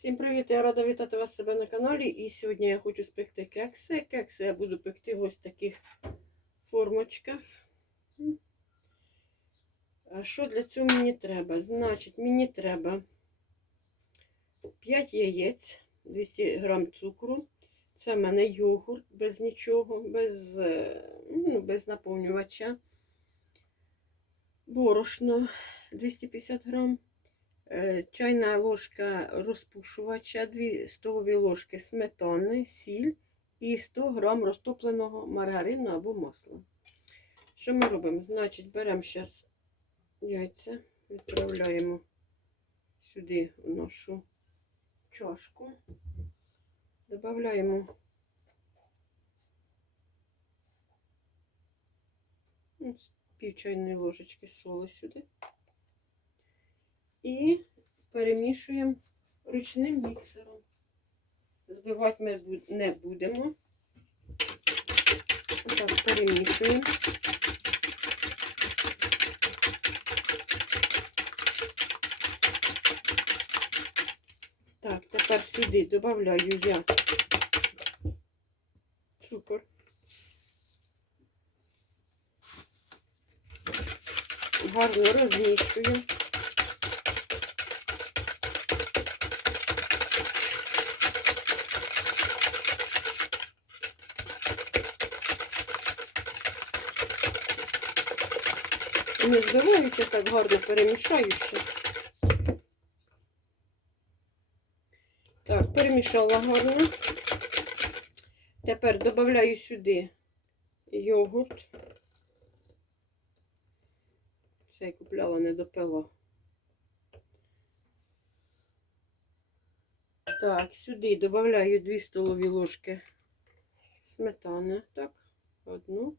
Всім привіт! Я рада вітати вас себе на каналі. І сьогодні я хочу спекти кекси. Кекси я буду пекти в ось таких формочках. А що для цього мені треба? Значить, мені треба 5 яєць, 200 грам цукру. Це в мене йогурт без нічого, без, ну, без наповнювача. Борошно 250 грам. Е, чайна ложка розпушувача, 2 столові ложки сметани, сіль і 100 грам розтопленого маргарину або масла. Що ми робимо? Значить, беремо зараз яйця, відправляємо сюди в нашу чашку, додаємо ну, пів чайної ложечки соли сюди. І перемішуємо ручним міксером. Збивати ми не будемо. Отак перемішуємо. Так, тепер сюди додаю я цукор. Гарно розмішую. Не збиваючи, так гарно перемішаючи. Так, перемішала гарно. Тепер додаю сюди йогурт. Це я купляла, не допила. Так, сюди додаю 2 столові ложки сметани. Так, одну.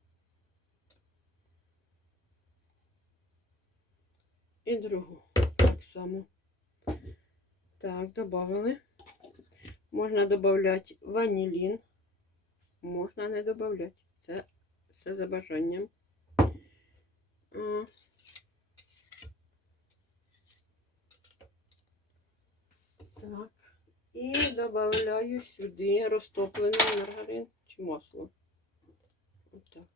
І другу. Так само. Так, добавили. Можна додати ванілін. Можна не додати. Це все за бажанням. Так. І додаю сюди розтоплений маргарин чи масло. Отак.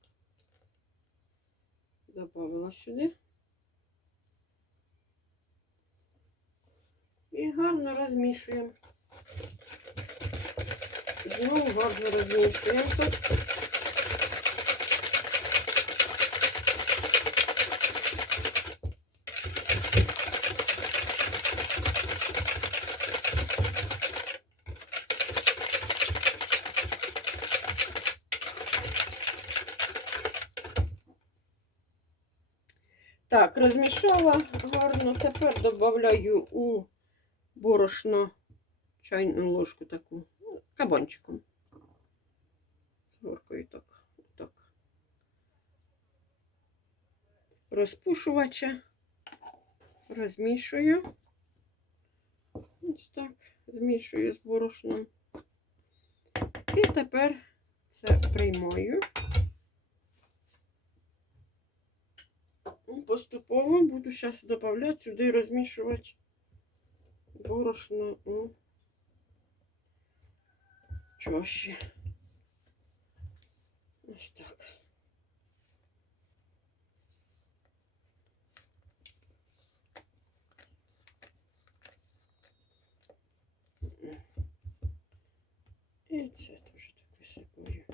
Добавила сюди. Гарно розмішуємо. Знову гарно розмішуємо тут. Так, розмішала гарно. Тепер додаю у борошно чайну ложку таку, ну, кабанчиком. Горкою так, так. Розпушувача. Розмішую. Ось так, змішую з борошном. І тепер це приймаю. Поступово буду зараз додавати сюди розмішувати борошно у чаші. Ось так. І це теж так висипаю.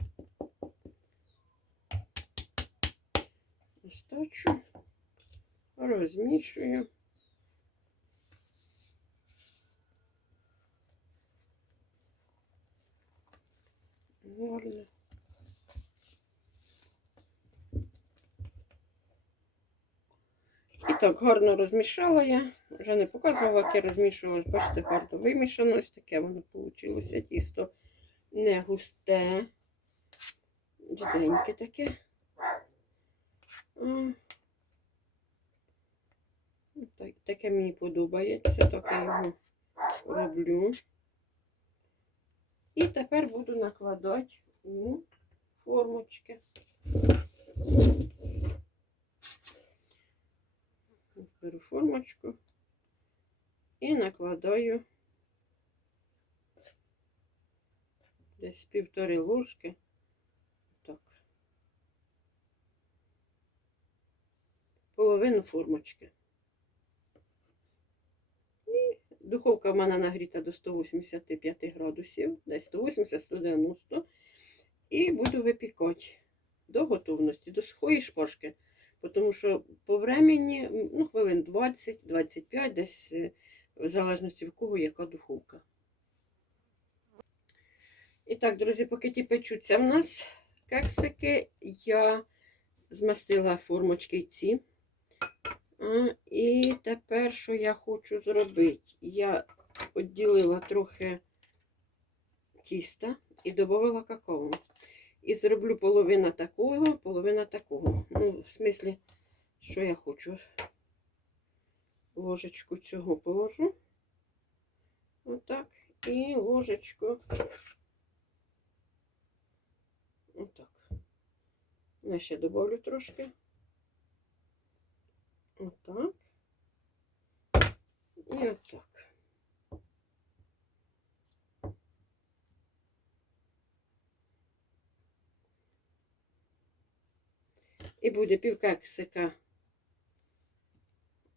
Остачу, розмішую. Так, гарно розмішала я. Вже не показувала, як я розмішувала. Бачите, гарно вимішано. Ось таке воно вийшло. Тісто не густе, ріденьке таке. Так, таке мені подобається, так я його роблю. І тепер буду накладати у формочки. Беру формочку і накладаю десь півтори ложки. Так. Половину формочки. І духовка в мене нагріта до 185 градусів, десь 180-190. І буду випікати до готовності, до сухої шпажки. Тому що по времені, ну, хвилин 20-25, десь е, в залежності від кого яка духовка. І так, друзі, поки ті печуться в нас кексики, я змастила формочки ці. І тепер, що я хочу зробити? Я відділила трохи тіста і додала какао. І зроблю половина такого, половина такого. Ну, в смислі, що я хочу. Ложечку цього положу. Отак. І ложечку. Отак. Я ще добавлю трошки. Отак. І отак. І буде півкексика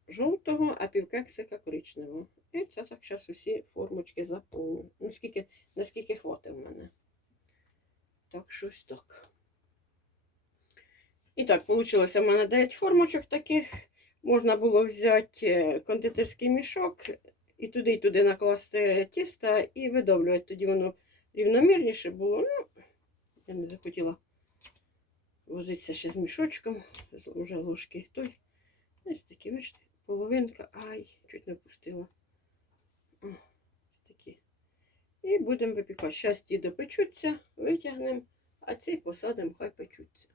жовтого, а півкексика коричневого. І це так зараз усі формочки заповню. Ну, скільки, наскільки хватить в мене. Так, щось так. І так, вийшло в мене 9 формочок таких. Можна було взяти е, кондитерський мішок і туди, і туди накласти тіста і видавлювати. Тоді воно рівномірніше було. Ну, я не захотіла возитися ще з мішочком, вже ложки той. Ось такі, бачите, половинка. Ай, чуть не пустила. Ось такі. І будемо випікати. Зараз ті допечуться, витягнемо, а ці посадимо, хай печуться.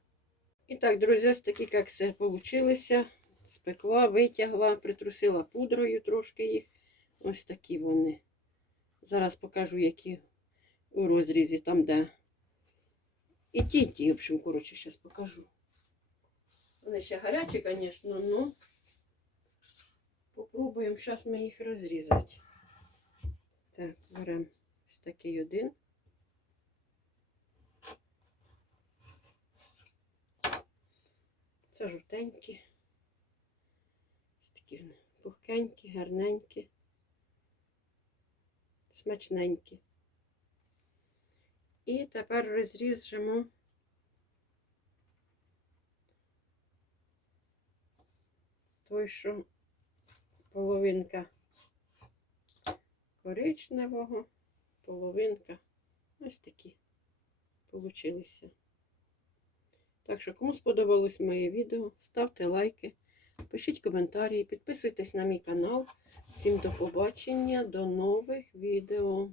І так, друзі, ось такі кекси получилися. Спекла, витягла, притрусила пудрою трошки їх. Ось такі вони. Зараз покажу, які у розрізі, там, де. І ті, ті, в общем, коротше, зараз покажу. Вони ще гарячі, звісно, ну попробуємо зараз ми їх розрізати. Так, беремо ось такий один. Це жовтенькі. Такі пухкенькі, гарненькі, смачненькі. І тепер розріжемо той, що половинка коричневого, половинка ось такі получилися. Так що, кому сподобалось моє відео, ставте лайки, пишіть коментарі, підписуйтесь на мій канал. Всім до побачення, до нових відео.